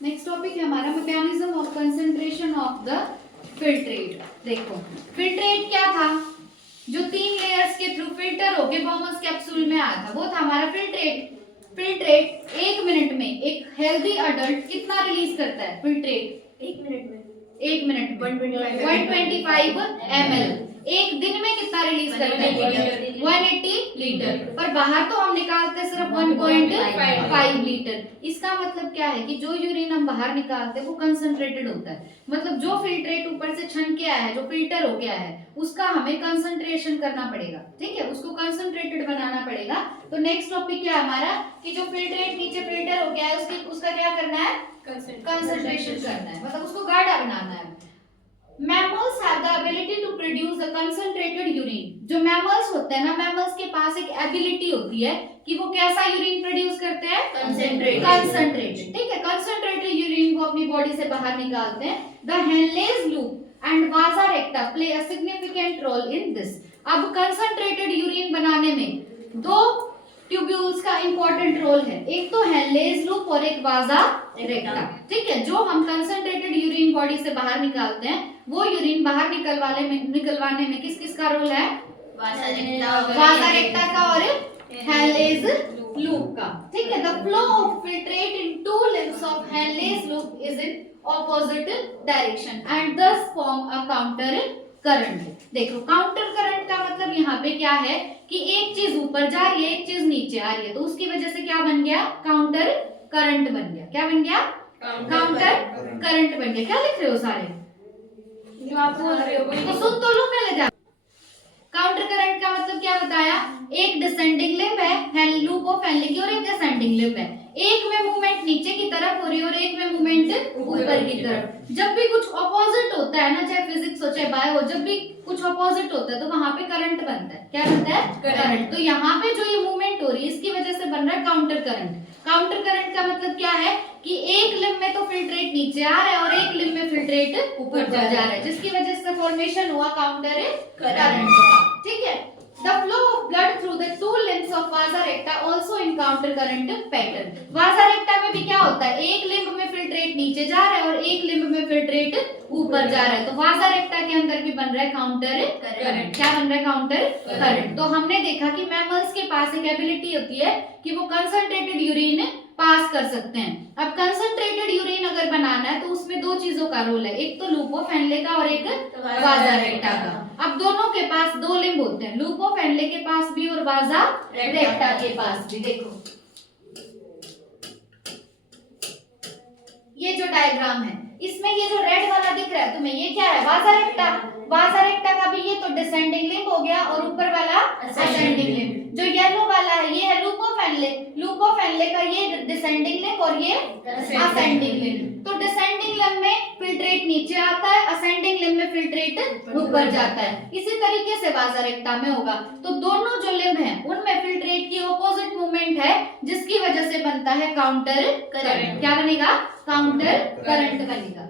Next topic है हमारा mechanism of concentration of the filtrate. देखो फिल्ट्रेट क्या था, जो 3 लेयर्स के थ्रू फिल्टर होके बॉमर्स कैप्सूल में आया था, वो था हमारा फिल्ट्रेट। फिल्ट्रेट 1 मिनट में एक हेल्दी अडल्ट कितना रिलीज करता है फिल्ट्रेट? 1 मिनट में 1 मिनट में 125 ml। एक दिन में कितना रिलीज करते हैं? 180 लीटर। पर बाहर तो हम निकालते हैं सिर्फ 1.5 लीटर। इसका मतलब क्या है कि जो यूरिन हम बाहर निकालते हैं वो कंसंट्रेटेड होता है, मतलब जो फिल्ट्रेट ऊपर से छन के आया है, जो फिल्टर हो गया है, उसका हमें कंसंट्रेशन करना पड़ेगा, ठीक है, उसको कंसंट्रेटेड बनाना पड़ेगा। तो नेक्स्ट टॉपिक क्या है हमारा कि जो फिल्ट्रेट नीचे फिल्टर हो गया है उसका क्या करना है? कंसंट्रेशन करना है, मतलब उसको गाढ़ा बनाना है। Mammals have the ability to produce a concentrated urine. जो मैमल्स होते हैं ना, मैमल्स के पास एक एबिलिटी होती है कि वो कैसा यूरिन प्रोड्यूस करते हैं? कंसंट्रेटेड, ठीक है, कंसंट्रेटेड यूरिन वो अपनी बॉडी से बाहर निकालते हैं। The Henle's loop and vasa recta play a significant role in this. अब कंसंट्रेटेड यूरिन बनाने में दो ट्यूब्यूल्स का इंपॉर्टेंट रोल है, एक तो हेनलेज लूप और एक वासा रेक्टा, ठीक है। जो हम कंसंट्रेटेड यूरिन बॉडी से बाहर निकालते हैं, वो यूरिन बाहर निकलवाने में किस किस का रोल है? वासा रेक्टा का और हेनलेज लूप का, ठीक है। The flow of filtrate in two limbs of Henle's loop is in opposite direction and thus form a counter current. देखो काउंटर करंट का मतलब यहाँ पे क्या है कि एक चीज ऊपर जा रही है, एक चीज नीचे आ रही है, तो उसकी वजह से क्या बन गया? काउंटर करंट बन गया। क्या बन गया? काउंटर करंट बन गया। क्या लिख रहे हो सारे? जो आप बोल रहे हो तो सुन तो लो पहले जा। काउंटर करंट का मतलब क्या बताया? एक डिसेंडिंग लिंब है लूप ऑफ हेनले की और एक असेंडिंग लिंब है। एक में मूवमेंट नीचे की तरफ हो रही है और एक में मूवमेंट ऊपर की तरफ। जब भी कुछ ऑपोजिट होता है ना, चाहे फिजिक्स हो चाहे बायो हो, जब भी कुछ ऑपोजिट होता है तो वहां पे करंट बनता है। क्या बनता है? करंट। तो यहाँ पे जो ये मूवमेंट हो रही है इसकी वजह से बन रहा है काउंटर करंट। काउंटर करंट का मतलब क्या है कि एक लिंब में तो फिल्ट्रेट नीचे आ रहा है और एक लिंब में फिल्ट्रेट ऊपर जा रहा है, जिसकी वजह से फॉर्मेशन हुआ काउंटर करंट का, ठीक है। The flow of blood through the two limbs of vasa recta also encounter current pattern. Vasa recta में भी क्या होता है? एक लिम्ब में फिल्ट्रेट नीचे जा रहा है और एक लिम्ब में फिल्ट्रेट ऊपर जा रहा है, तो वासा रेक्टा के अंदर भी बन रहा है काउंटर करंट। क्या बन रहा है? Counter current. तो हमने देखा कि मैमल्स के पास एक एबिलिटी होती है कि वो कंसंट्रेटेड यूरिन पास कर सकते हैं। अब कंसंट्रेटेड यूरिन अगर बनाना है तो उसमें दो चीजों का रोल है, एक तो लूप ऑफ हेनले का और एक वासा रेक्टा का। अब दोनों के पास दो लिम्ब होते हैं, लूप ऑफ हेनले के पास भी और वासा रेक्टा के पास भी। देखो ये जो डायग्राम है इसमें ये जो रेड वाला दिख रहा है तुम्हें, ये क्या है? वासा रेक्टा। वासा रेक्टा का भी ये तो डिसेंडिंग लिंब हो गया और ऊपर वाला असेंडिंग लिंब। जो येलो वाला है ये है loop of Henle. Loop of Henle का ये डिसेंडिंग लिंब और ये असेंडिंग लिंब। तो डिसेंडिंग लिंब में फिल्ट्रेट नीचे आता है, असेंडिंग लिंब में फिल्ट्रेट ऊपर जाता है। इसी तरीके से वासा रेक्टा में होगा। तो दोनों जो लिंब हैं उनमें फिल्ट्रेट की ऑपोजिट मूवमेंट है, जिसकी वजह से बनता है काउंटर करंट। क्या बनेगा? काउंटर करंट बनेगा।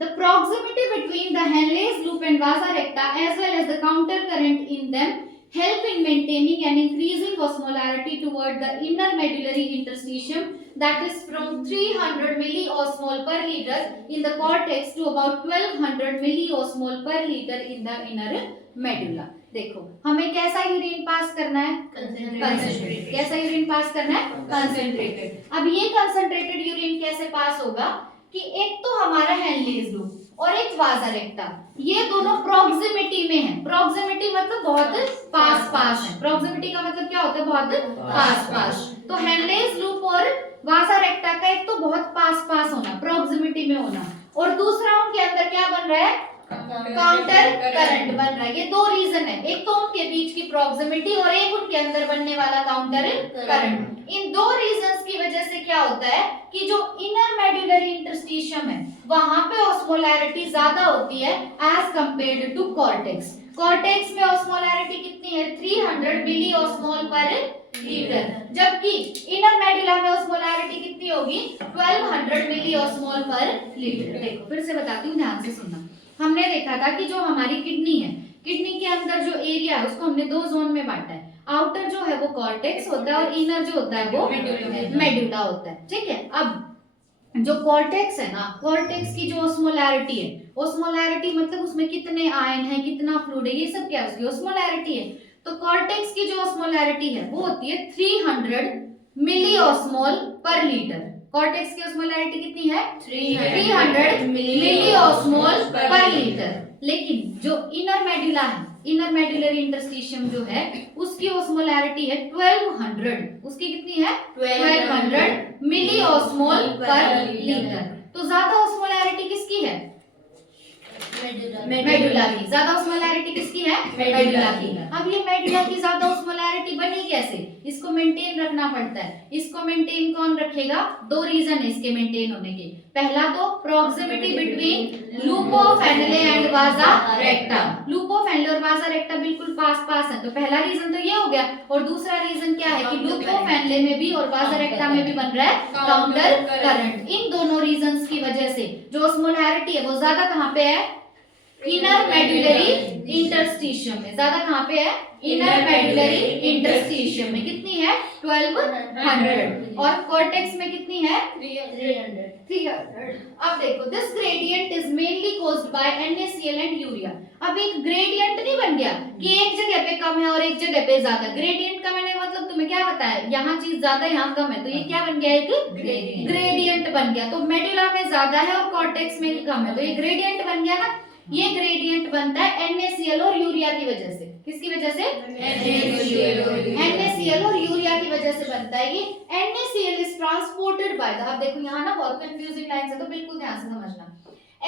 The proximity between the Henle's loop and vasa recta as well as the counter current in them help in maintaining and increasing osmolarity toward the inner medullary interstitium, that is from 300 milliosmol per liter in the cortex to about 1200 milliosmol per liter in the inner medulla. देखो हमें कैसा urine pass करना है? Concentrated. कैसा urine pass करना है? Concentrated. अब ये कंसंट्रेटेड यूरिन कैसे पास होगा कि एक तो हमारा हेनलेज लूप और एक वासा रेक्टा, ये दोनों प्रॉक्सिमिटी में है। प्रॉक्सिमिटी मतलब बहुत पास पास है। प्रॉक्सिमिटी का मतलब क्या होता है? बहुत पास पास। तो हेनलेज लूप और वासा रेक्टा का एक तो बहुत पास पास होना, प्रॉक्सिमिटी में होना, और दूसरा उनके अंदर क्या बन रहा है? काउंटर करंट बन रहा है। ये दो रीजन है, एक तो उनके बीच की प्रॉक्सिमिटी और एक उनके अंदर बनने वाला काउंटर करंट। इन दो रीजंस की वजह से क्या होता है कि जो इनर मेडुलरी इंटरस्टिशियम है वहां पे ऑस्मोलैरिटी ज्यादा होती है as compared to cortex. Cortex में ऑस्मोलैरिटी कितनी है? 300 मिलीऑस्मोल पर लीटर, जबकि इनर मेडुला में ऑस्मोलैरिटी कितनी होगी? 1200 मिलीऑस्मोल पर लीटर। देखो फिर से बताती हूँ, ध्यान से सुनना। हमने देखा था कि जो हमारी किडनी है, किडनी के अंदर जो एरिया है उसको हमने दो जोन में बांटा है, आउटर जो है वो कॉर्टेक्स होता है और इनर जो होता है वो मेडुला होता है। ठीक है, अब जो कॉर्टेक्स है ना, कॉर्टेक्स की जो ऑस्मोलैरिटी है, ऑस्मोलैरिटी मतलब उसमें कितने आयन है, कितना फ्लूइड है, ये सब क्या है उसकी ऑस्मोलैरिटी है। तो कॉर्टेक्स की जो ऑस्मोलैरिटी है वो होती है 300 मिली ऑस्मोल पर लीटर। कॉर्टेक्स की ऑस्मोलैरिटी कितनी है? 300 मिली ऑस्मोल पर लीटर। लेकिन जो इनर मेडुला है, इनर मेडुलरी इंटरस्टिशियम जो है उसकी ऑस्मोलैरिटी है 1200। उसकी कितनी है? 1200 मिली ऑस्मोल पर लीटर। तो ज्यादा ऑस्मोलैरिटी किसकी है? मेडुला की। ज्यादा ऑस्मोलैरिटी किसकी है? मेडुला की। अब ये मेडुला की ज्यादा ऑस्मोलैरिटी बनी कैसे? इसको मेंटेन रखना पड़ता है। इसको मेंटेन कौन रखेगा? दो रीजन है इसके मेंटेन होने के। पहला तो proximity between loop of Henle and वाजा रेक्टा। लूप ऑफ एनले और वाजा रेक्टा बिल्कुल पास पास है, तो पहला रीजन तो ये हो गया। और दूसरा रीजन क्या है कि लूप ऑफ एनले में भी और वाजा रेक्टा में भी बन रहा है काउंटर करंट। इन दोनों रीजंस की वजह से जो ऑस्मोलैरिटी है वो ज्यादा कहां पे है? इनर मेडुलरी इंटरस्टिशियम में। ज्यादा कहां पे है? इनर मेडुलरी इंटरस्टिशियम में। कितनी है? 1200। और कॉर्टेक्स में कितनी है? 300। अब देखो, this gradient is mainly caused by NaCl and urea. अब एक ग्रेडियंट नहीं बन गया कि एक जगह पे कम है और एक जगह पे ज्यादा। ग्रेडियंट का मैंने मतलब तुम्हें क्या बताया, यहाँ चीज ज्यादा यहाँ कम है, तो ये क्या बन गया? एक ग्रेडियंट बन गया। तो मेडुला में ज्यादा है और कॉर्टेक्स में कम है, तो ये ग्रेडियंट बन गया ना। ये ग्रेडियंट बनता है NaCl और यूरिया की वजह से। किसकी वजह से? NaCl और यूरिया की वजह से बनता है ये। NaCl is transported by the, अब देखो यहाँ ना बहुत कंफ्यूजिंग लाइन है, तो बिल्कुल ध्यान से समझना।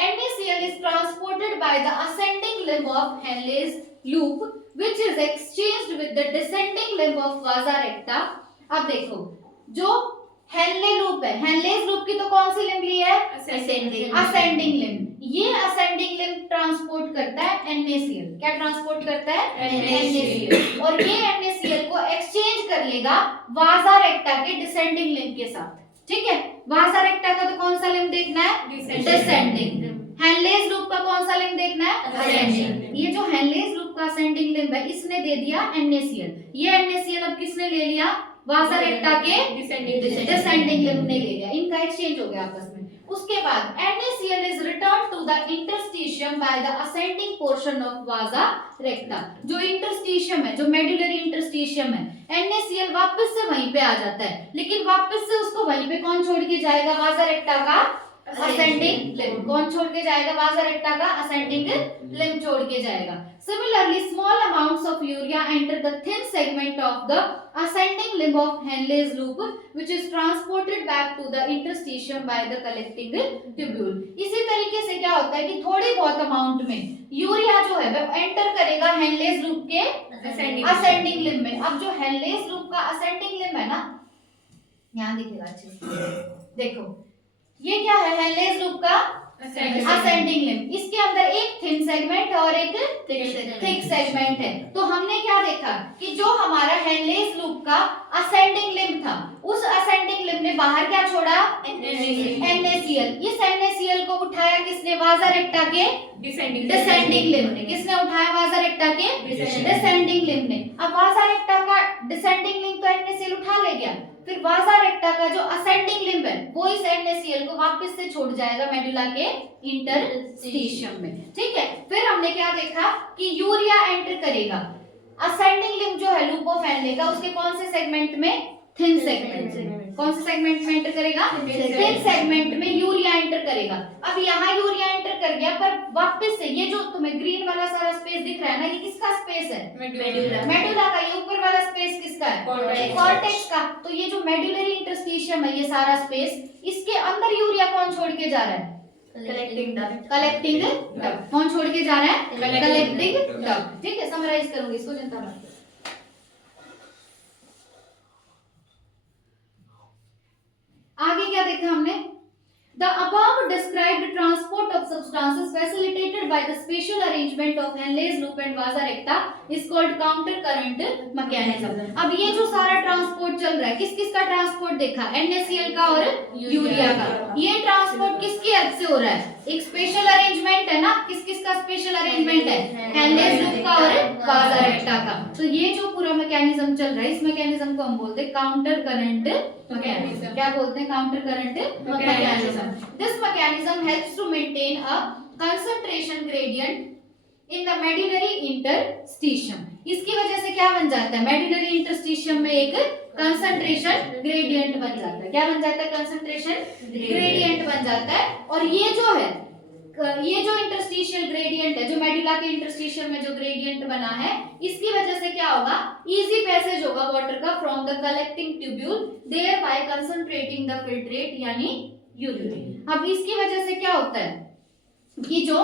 NaCl is transported by the ascending limb of Henle's loop, which is exchanged with the descending limb of vasa recta। अब देखो, जो हेनले लूप है, हेनलेस लूप की तो कौन सी लिम्ब ली है? Ascending limb. ये असेंडिंग लिम्ब ट्रांसपोर्ट करता है NaCl। क्या ट्रांसपोर्ट करता है? NaCl। और ये NaCl को एक्सचेंज कर लेगा वासा रेक्टा के डिसेंडिंग लिम्ब के साथ। ठीक है, वासा रेक्टा का तो कौन सा लिम्ब देखना है? डिसेंडिंग। हेनलेस लूप का कौन सा लिम्ब देखना है? असेंडिंग। ये जो हेनलेस लूप का असेंडिंग लिम्ब है इसने दे दिया NaCl। ये NaCl अब किसने ले लिया? वासा रेक्टा के डिसेंडिंग लिम्ब ने ले लिया। इनका एक्सचेंज हो गया आपस में। उसके बाद NaCl is returned to the interstitium by the ascending portion of vasa recta। जो इंटरस्टिशियम है, जो मेडुलरी इंटरस्टिशियम है, NaCl वापस से वहीं पे आ जाता है, लेकिन वापस से उसको वहीं पे कौन छोड़ के जाएगा? वासा रेक्टा का असेंडिंग लिम्ब। कौन छोड़ के जाएगा? वासा रेक्टा का असेंडिंग लिम्ब छोड़ के जाएगा। Similarly, small amounts of urea enter the thin segment of the ascending limb of Henle's loop, which is transported back to the interstitium by the collecting tubule। इसी तरीके से क्या होता है कि थोड़ी बहुत अमाउंट में यूरिया जो है वो एंटर करेगा हेनलेस लूप के असेंडिंग लिम्ब में। अब जो हेनलेस लूप का असेंडिंग लिम्ब है ना, यहाँ दिखेगा अच्छे से, देखो ये क्या है? हेनलेस लूप का असेंडिंग लिम्ब। इसके अंदर एक थिन सेगमेंट और एक थिक सेगमेंट है। तो हमने क्या देखा कि जो हमारा हेनलेस लूप का असेंडिंग लिम्ब था, उस असेंडिंग लिम्ब ने बाहर क्या छोड़ा? NaCl। इस NaCl को उठाया किसने? वासा रेक्टा के डिसेंडिंग लिम्ब ने। किसने उठाया? वासा रेक्टा के डिसेंडिंग लिम्ब ने। अब वासा रेक्टा का डिसेंडिंग लिम्ब तो NaCl उठा ले गया, फिर वासा रेक्टा का जो असेंडिंग लिम्ब है वो इस NaCl को वापस से छोड़ जाएगा मेडुला के इंटरस्टिशियम में। ठीक है, फिर हमने क्या देखा कि यूरिया एंटर करेगा असेंडिंग लिम्ब जो है लूप ऑफ एनले का, उसके कौन से सेगमेंट में? थिन सेगमेंट में। कौन से सेगमेंट में एंटर करेगा? थिन सेगमेंट में यूरिया एंटर करेगा। अब यहाँ यूरिया एंटर कर गया, पर वापस से ये जो तुम्हें ग्रीन वाला सारा स्पेस दिख रहा है ना, ये किसका स्पेस है? मेडुला का। ये ऊपर वाला स्पेस किसका है? कॉर्टेक्स का। तो ये जो मेडुलरी इंटरस्टिशियम है, ये सारा स्पेस, इसके अंदर यूरिया कौन छोड़ के जा रहा है? Collecting duct. कौन छोड़ के जा रहा है? Collecting duct. ठीक है, समराइज करूंगी इसको, चिंता मत। आगे क्या देखा हमने? The above described transport of substances facilitated by the special arrangement of Henle's loop and vasa recta is called counter current mechanism. अब ये जो सारा ट्रांसपोर्ट चल रहा है, किस किस का ट्रांसपोर्ट देखा, NaCl का और यूरिया का, ये ट्रांसपोर्ट किसकी हेल्प से हो रहा है, एक स्पेशल अरेंजमेंट है ना, किस किस का स्पेशल अरेंजमेंट है, Henle's loop का और vasa recta का। तो ये जो पूरा मैकेनिज्म चल रहा है, इस मैकेनिज्म को हम बोलते हैं काउंटर करंट मैकेनिज्म। क्या बोलते हैं, counter current mechanism. This mechanism helps to maintain a concentration gradient in the medullary interstitium. इसकी वजह से क्या बन जाता है, मेडुलरी इंटरस्टिशियम में एक कंसंट्रेशन ग्रेडियंट बन जाता है। क्या बन जाता है, कंसंट्रेशन ग्रेडियंट बन जाता है। और ये जो है, ये जो इंटरस्टिशियल ग्रेडियंट है, जो मेडुला के इंटरस्टिशियल में जो ग्रेडियंट बना है, इसकी वजह से क्या होगा, इजी पैसेज होगा वाटर का from the collecting tubule thereby concentrating the filtrate यानी यूरिन। अब इसकी वजह से क्या होता है कि जो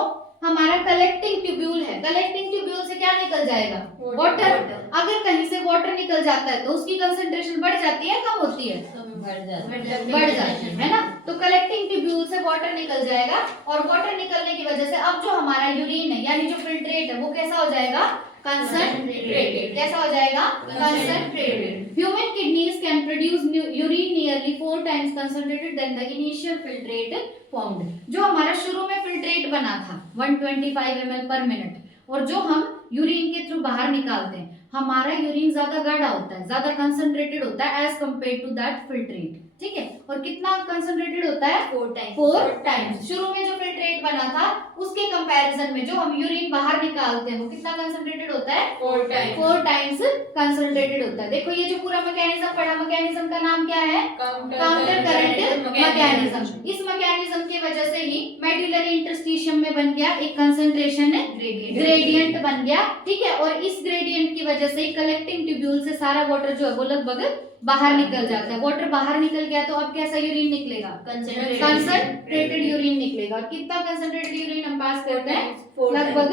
हमारा कलेक्टिंग ट्यूब्यूल है, कलेक्टिंग ट्यूब्यूल से क्या निकल जाएगा, वाटर। अगर कहीं से वाटर निकल जाता है तो उसकी कंसंट्रेशन बढ़ जाती है, कम होती है, बढ़ जाती है ना। तो कलेक्टिंग ट्यूब्यूल से वाटर निकल जाएगा और वाटर निकलने की वजह से अब जो हमारा यूरिन है यानी जो फिल्ट्रेट है वो कैसा हो जाएगा, कंसंट्रेटेड। कैसा हो जाएगा, concentrated. Human kidneys can produce urine nearly 4 times concentrated than the initial filtrate formed. जो हमारा शुरू में फिल्ट्रेट बना था 125 ml पर मिनट, और जो हम यूरिन के थ्रू बाहर निकालते हैं, हमारा यूरिन ज्यादा गाढ़ा होता है, ज्यादा कंसंट्रेटेड होता है as compare to that filtrate. ठीक है, और कितना कंसंट्रेटेड होता है, 4 टाइम्स। शुरू में जो फिल्ट्रेट बना था उसके कंपैरिजन में जो हम यूरिन बाहर निकालते हैं वो कितना कंसंट्रेटेड होता है, 4 टाइम्स कंसंट्रेटेड होता है। देखो ये जो पूरा मैकेनिज्म पढ़ा, मैकेनिज्म का नाम क्या है, काउंटर करंट मैकेनिज्म। इस मैकेनिज्म की वजह से ही मेडुलरी इंटरस्टिशियम में बन गया एक कंसंट्रेशन ग्रेडियंट बन गया। ठीक है, और इस ग्रेडियंट की वजह से कलेक्टिंग ट्यूब्यूल से सारा वाटर जो है वो लगभग बाहर निकल जाता है। वाटर बाहर निकल गया तो अब कैसा यूरिन निकलेगा, कंसंट्रेटेड यूरिन निकलेगा। और कितना कंसंट्रेटेड यूरिन हम पास करते हैं, लगभग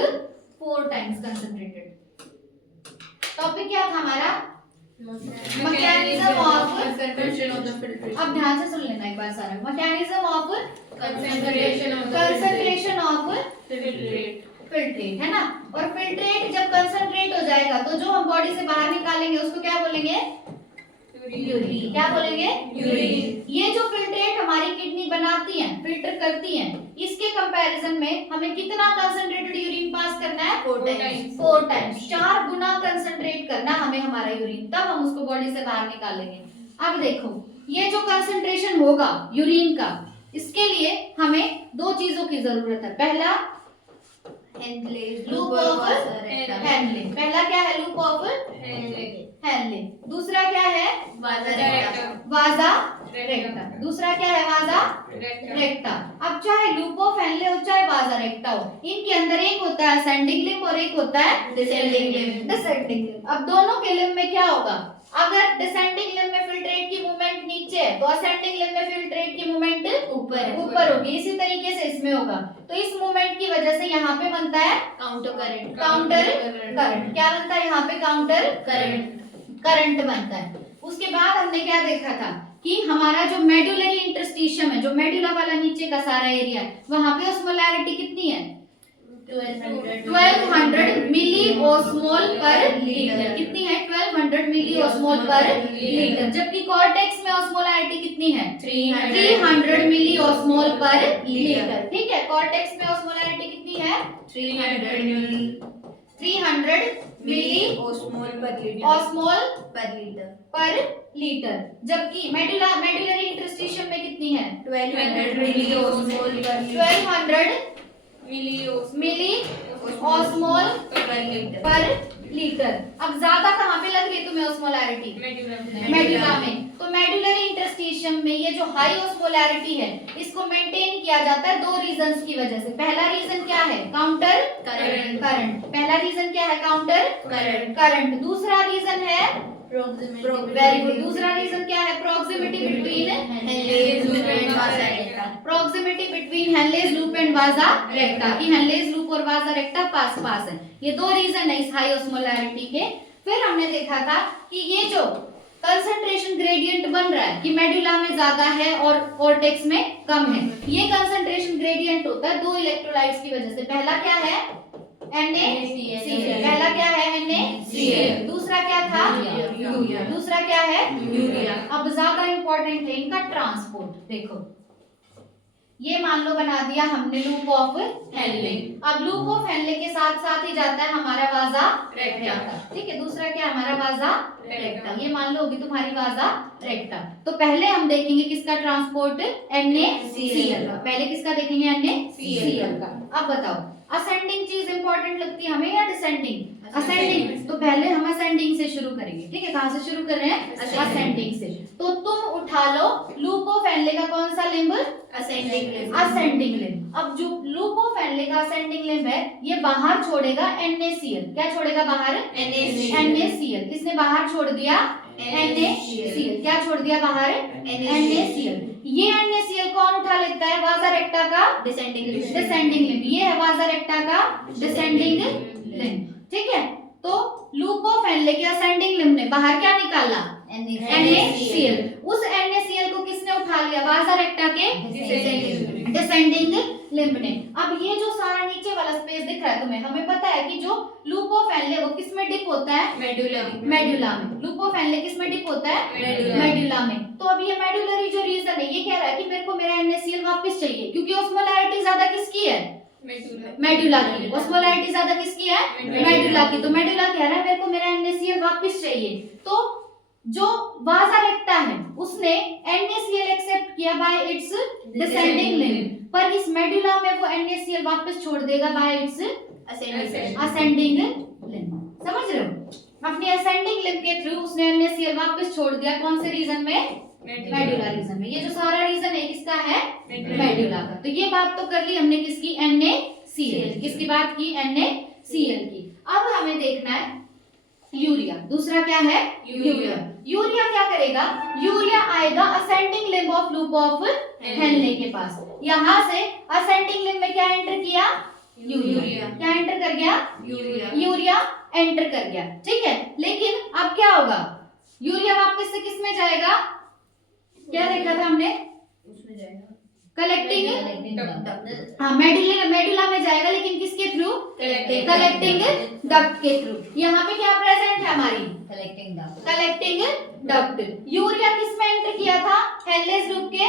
4 टाइम्स कंसंट्रेटेड। टॉपिक क्या था हमारा, mechanism of concentration of the filtrate. अब ध्यान से सुन लेना एक बार सारा, mechanism of concentration of filtrate है ना। और फिल्ट्रेट जब कंसंट्रेट हो जाएगा तो जो हम बॉडी से बाहर निकालेंगे उसको क्या बोलेंगे, यूरिन। क्या बोलेंगे, यूरिन। ये जो फिल्ट्रेट हमारी किडनी बनाती है, फिल्टर करती है, इसके कंपैरिजन में हमें कितना कंसंट्रेटेड यूरिन पास करना है, 4 टाइम्स। 4 गुना कंसंट्रेट करना हमें हमारा यूरिन, तब हम उसको बॉडी से बाहर निकालेंगे। अब देखो ये जो कंसंट्रेशन होगा यूरिन का, इसके लिए हमें 2 चीजों की जरूरत है। पहला लूप ऑफ हेनले। पहला क्या है, लूप ऑफ हेनले। दूसरा क्या है, वाजा रेक्टा। दूसरा क्या है, वाजा रेक्टा। अब चाहे लूप ऑफ हेनले हो चाहे वाजा रेक्टा हो, इनके अंदर एक होता है असेंडिंग लिम्ब और एक होता है डिसेंडिंग लिम्ब। अब दोनों के लिम्ब में क्या होगा, अगर डिसेंडिंग लिम्ब में फिल्ट्रेट की मूवमेंट नीचे है तो असेंडिंग लिम्ब में फिल्ट्रेट की मूवमेंट ऊपर होगी। इसी तरीके से इसमें होगा। तो इस मूवमेंट की वजह से यहाँ पे बनता है काउंटर करंट। क्या बनता है यहाँ पे, काउंटर करंट बनता है। उसके बाद हमने क्या देखा था कि हमारा जो मेडुलरी इंटरस्टिशियम है, जो मेडुला वाला नीचे का सारा एरिया है, वहां पे ऑस्मोलैरिटी कितनी है, 1200 मिली ऑस्मोल पर लीटर। कितनी है, 1200 मिली ऑस्मोल पर लीटर। जबकि कॉर्टेक्स में ऑस्मोलैरिटी कितनी है, 300 मिली ऑस्मोल पर लीटर। ठीक है, कॉर्टेक्स में ऑस्मोलैरिटी कितनी है, 300 मिली ऑस्मोल पर लीटर। जबकि मेडुलरी इंटरस्टिशियम में कितनी है, 1200 मिली ऑस्मोल पर लीटर। अब ज्यादा कहाँ पे लग रही है तुम्हें ऑस्मोलैरिटी, मेडुला में। तो मेडुलरी इंटरस्टिशियम में ये जो हाई ऑस्मोलैरिटी है इसको मेंटेन किया जाता है 2 रीजंस की वजह से। पहला रीजन क्या है, काउंटर करंट। पहला रीजन क्या है, काउंटर करंट। दूसरा रीजन है वेरी गुड। दूसरा रीजन क्या है, proximity between Henle's loop and वाजा रेक्टा, कि हेनलेज लूप और वाजा रेक्टा पास है। ये 2 रीजन है इस हाई ऑस्मोलैरिटी के। फिर हमने देखा था कि ये जो कंसंट्रेशन ग्रेडियंट बन रहा है कि मेडुला में ज्यादा है और कॉर्टेक्स में कम है। ये कंसंट्रेशन ग्रेडियंट होता है दो इलेक्ट्रोलाइट्स की वजह से। पहला क्या है NaCl, पहला क्या है NaCl, दूसरा क्या था यूरिया, दूसरा क्या है यूरिया। अब ज्यादा इंपॉर्टेंट है इनका ट्रांसपोर्ट। देखो ये मान लो बना दिया हमने लूप ऑफ हेनले। अब लूप ऑफ हेनले के साथ साथ ही जाता है हमारा वाजा रेक्टा, ठीक है। दूसरा क्या हमारा वाजा रेक्टा, ये मान लो होगी तुम्हारी वाजा रेक्टा। तो पहले हम देखेंगे किसका ट्रांसपोर्ट NaCl का, पहले किसका देखेंगे NaCl का। अब बताओ असेंडिंग चीज इंपॉर्टेंट लगती है हमें या डिसेंडिंग? असेंडिंग। तो पहले हम असेंडिंग से शुरू करेंगे, ठीक है। कहां से शुरू कर रहे हैं? असेंडिंग से। तो तुम उठा लो लूप ऑफ हेनले का कौन सा लिंब? Ascending limb. अब जो लूप ऑफ हेनले का असेंडिंग लिंब है ये बाहर छोड़ेगा NaCl। क्या छोड़ेगा बाहर? NaCl। किसने बाहर छोड़ दिया? NaCl। क्या छोड़ दिया बाहर? NaCl। ये NaCl कौन उठा लेता है? वाजा रेक्टा का डिसेंडिंग लिंब। ये है वाजा रेक्टा का डिसेंडिंग लिंब, ठीक है। तो लूप ऑफ हेनले के असेंडिंग लिंब ने बाहर क्या निकाला? NaCl। उस NaCl को किसने उठा लिया? वाजा रेक्टा के डिसेंडिंग लिंब ने। अब ये जो सारा नीचे वाला स्पेस दिख रहा है तुम्हें, हमें पता है कि जो लूप ऑफ हेनले वो किस में डिप होता है? मेडुला में। लूप ऑफ हेनले किस में डिप होता है? मेडुला में। तो अब ये मेडुलरी जो रीजन है ये कह रहा है कि मेरे को मेरा NaCl वापस चाहिए, क्योंकि ऑस्मोलैरिटी ज्यादा किसकी है? मेडुला की। ऑस्मोलैरिटी ज्यादा किसकी है? मेडुला की। तो मेडुला कह रहा है मेरे को मेरा NaCl वापस चाहिए। तो जो वाजा रेक्टा है उसने NaCl एक्सेप्ट किया बाय इट्स डिसेंडिंग लिंब, पर इस मेडुला में वो NaCl वापस छोड़ देगा बाय इट्स असेंडिंग लिंब। समझ रहे हो? अपने असेंडिंग लिंब के थ्रू उसने NaCl वापस छोड़ दिया। कौन से रीजन में? मेडुला रीजन में। ये जो सारा रीजन है किसका है? मेडुला का। तो ये बात तो कर ली हमने किसकी? NaCl। किसकी बात की? NaCl की। अब हमें देखना है यूरिया। दूसरा क्या है? यूरिया क्या करेगा? यूरिया आएगा ascending limb of loop of Henle के पास। यहां से असेंडिंग लिंब में क्या एंटर किया? यूरिया। क्या एंटर कर गया? यूरिया एंटर कर गया, ठीक है। लेकिन अब क्या होगा? यूरिया वापस से किस में जाएगा? क्या देखा था हमने? कलेक्टिंग हाँ मेडुला में जाएगा, लेकिन किसके थ्रू? कलेक्टिंग डक्ट के थ्रू। यहाँ पे क्या प्रेजेंट है हमारी? Collecting duct. यूरिया किस में एंटर किया था? हेनलेस लूप के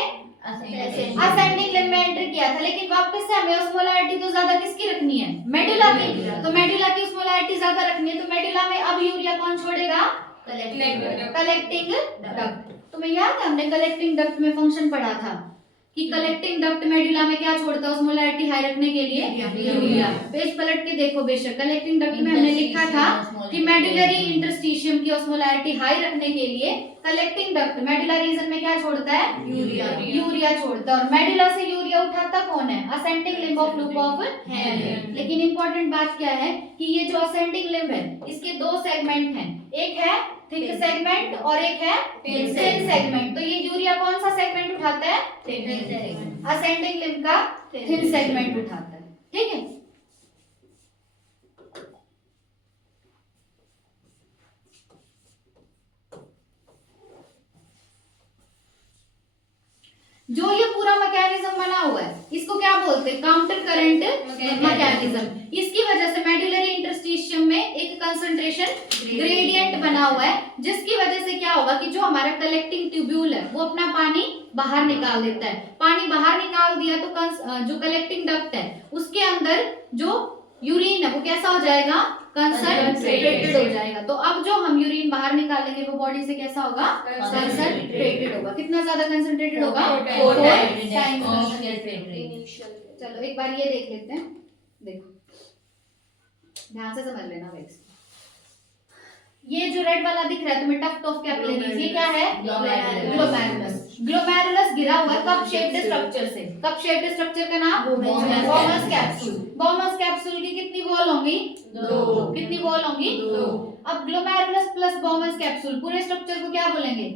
असेंडिंग लिंब में एंटर किया था, लेकिन वापस से हमें ऑस्मोलैरिटी तो ज्यादा किसकी रखनी है? मेडुला की। तो मेडुला की ऑस्मोलैरिटी ज्यादा रखनी है, तो मेडुला में अब यूरिया कौन छोड़ेगा? Collecting duct. तुम्हें याद है हमने कलेक्टिंग डक्ट में फंक्शन पढ़ा था कि कलेक्टिंग डक्ट मेडुला में क्या छोड़ता है ऑस्मोलैरिटी हाई रखने के लिए? यूरिया। पेज पलट के देखो बेशक, कलेक्टिंग डक्ट में हमने लिखा था कि मेडुलरी इंटरस्टिशियम की ऑस्मोलैरिटी हाई रखने के लिए कलेक्टिंग डक्ट मेडुला रीजन में क्या छोड़ता है? यूरिया छोड़ता है। और मेडुला से यूरिया उठाता कौन है? Ascending limb of loop of Henle. लेकिन इंपॉर्टेंट बात क्या है कि ये जो असेंडिंग लिंब है इसके दो सेगमेंट हैं, एक है थिक सेगमेंट और एक है थिन सेगमेंट। तो ये यूरिया कौन सा सेगमेंट उठाता है? असेंडिंग लिंब का थिन सेगमेंट उठाता है, ठीक है। जो ये पूरा मैकेनिज्म बना हुआ है इसको क्या बोलते हैं? Counter current mechanism. इसकी वजह से मेडुलरी इंटरस्टिशियम में एक कंसंट्रेशन ग्रेडियंट बना हुआ है, जिसकी वजह से क्या होगा कि जो हमारा कलेक्टिंग ट्यूब्यूल है वो अपना पानी बाहर निकाल देता है। पानी बाहर निकाल दिया तो जो कलेक्टिंग डक्ट है उसके अंदर जो यूरिन है वो कैसा हो जाएगा? कंसंट्रेटेड हो जाएगा। तो अब जो हम यूरिन बाहर निकालेंगे वो बॉडी से कैसा होगा? कंसंट्रेटेड होगा। कितना ज्यादा कंसंट्रेटेड होगा? 4 टाइम्स। चलो एक बार ये देख लेते हैं। देखो ध्यान से समझ लेना बेस। ये जो रेड वाला दिख रहा है तुम्हें टफ्ट ऑफ कैपिलरीज, ये क्या है? ग्लोमेरुलस। ग्लोमेरुलस घिरा हुआ है कप शेप्ड स्ट्रक्चर से। कप शेप्ड स्ट्रक्चर का नाम बॉमस कैप्सूल। बॉमस कैप्सूल की कितनी वॉल होंगी? 2। कितनी वॉल होंगी? 2। अब ग्लोमेरुलस प्लस बॉमस कैप्सूल पूरे स्ट्रक्चर को क्या बोलेंगे?